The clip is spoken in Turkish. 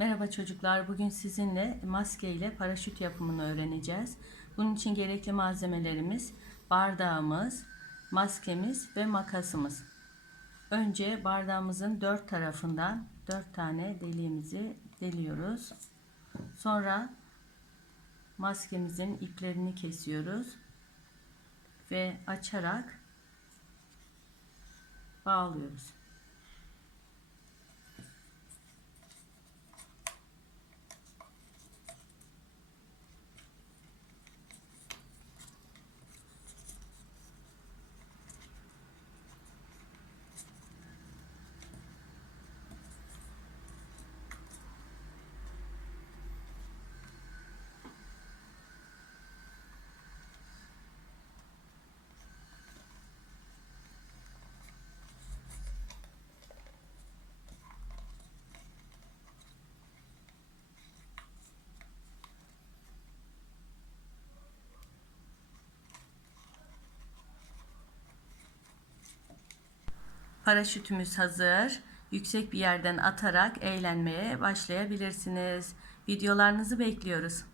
Merhaba çocuklar. Bugün sizinle maske ile paraşüt yapımını öğreneceğiz. Bunun için gerekli malzemelerimiz bardağımız, maskemiz ve makasımız. Önce bardağımızın dört tarafından dört tane deliğimizi deliyoruz. Sonra maskemizin iplerini kesiyoruz ve açarak bağlıyoruz. Paraşütümüz hazır. Yüksek bir yerden atarak eğlenmeye başlayabilirsiniz. Videolarınızı bekliyoruz.